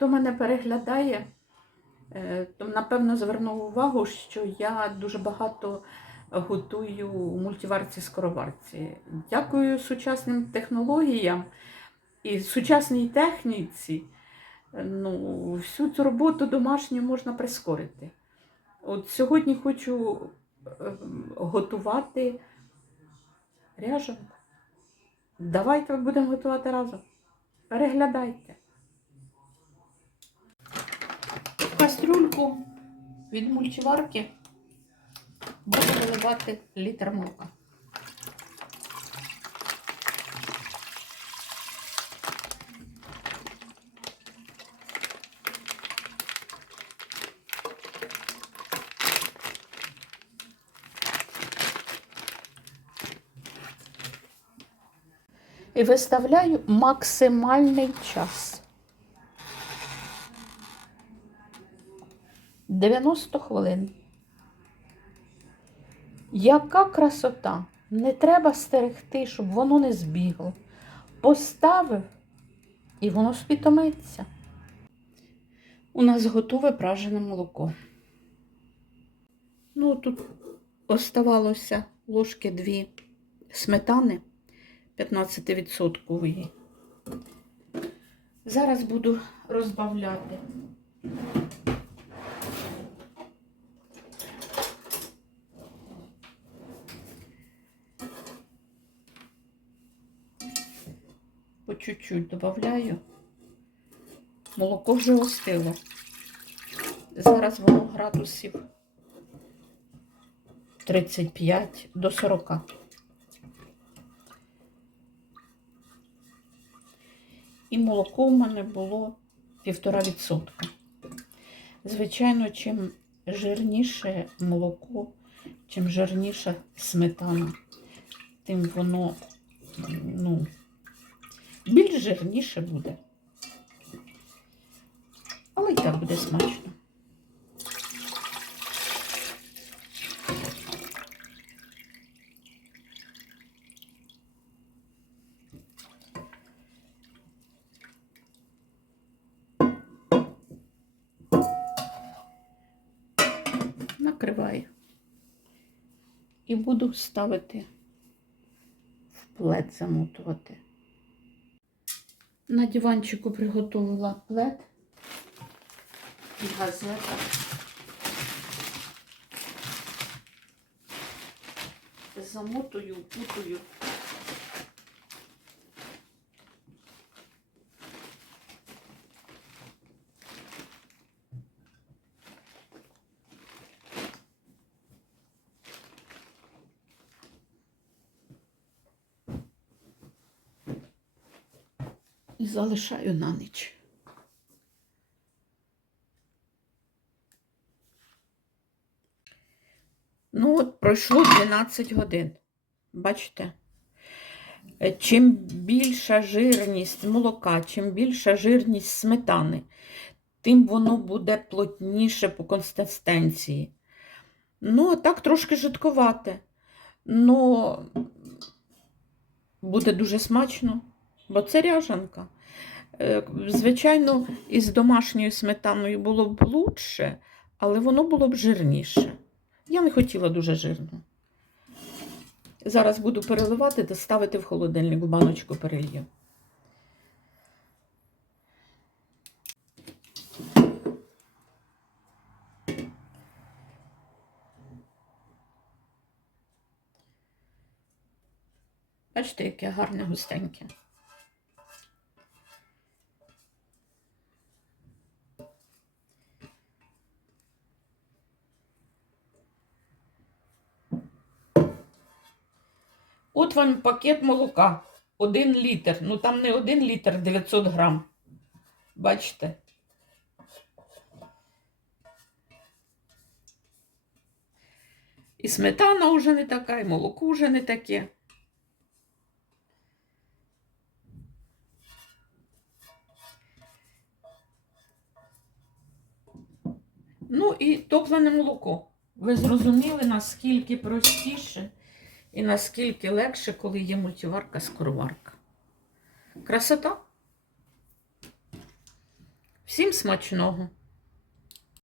Хто мене переглядає, е, то напевно звернув увагу, що я дуже багато готую мультиварці скороварці. Дякую сучасним технологіям і сучасній техніці. Ну, всю цю роботу домашню можна прискорити. От сьогодні хочу е, готувати ряжанку. Давайте будемо готувати разом. Переглядайте. В кастрюльку від мультиварки буду виливати літр молока. І виставляю максимальний час. 90 хвилин. Яка красота! Не треба стерегти, щоб воно не збігло. Поставив і воно спітомиться. У нас готове пражене молоко. Ну, тут оставалося ложки дві сметани 15%. Зараз буду розбавляти. По чуть-чуть додаю. Молоко вже остило. Зараз воно градусів 35 до 40. І молоко в мене було 1,5%. Звичайно, чим жирніше молоко, чим жирніша сметана, тим воно, ну, більш жирніше буде. Але і так буде смачно. Накриваю. І буду ставити в плед замотувати. На диванчику приготувала плед і газета. Замотую, путаю. І залишаю на ніч. Ну, от пройшло 12 годин. Бачите? Е, Чим більша жирність молока, чим більша жирність сметани, тим воно буде плотніше по консистенції. Ну, а так трошки жидковате. Ну, буде дуже смачно, бо це ряжанка. Е, Звичайно, із домашньою сметаною було б лучше, але воно було б жирніше. Я не хотіла дуже жирно. Зараз буду переливати та ставити в холодильник в баночку перелью. Бачите, яке гарне густеньке. От вам пакет молока. Один літр. Ну там не один літр 900 грам. Бачите? І сметана вже не така, і молоко вже не таке. Ну і топлене молоко. Ви зрозуміли, наскільки простіше і наскільки легше, коли є мультиварка скороварка. Красота. Всім смачного!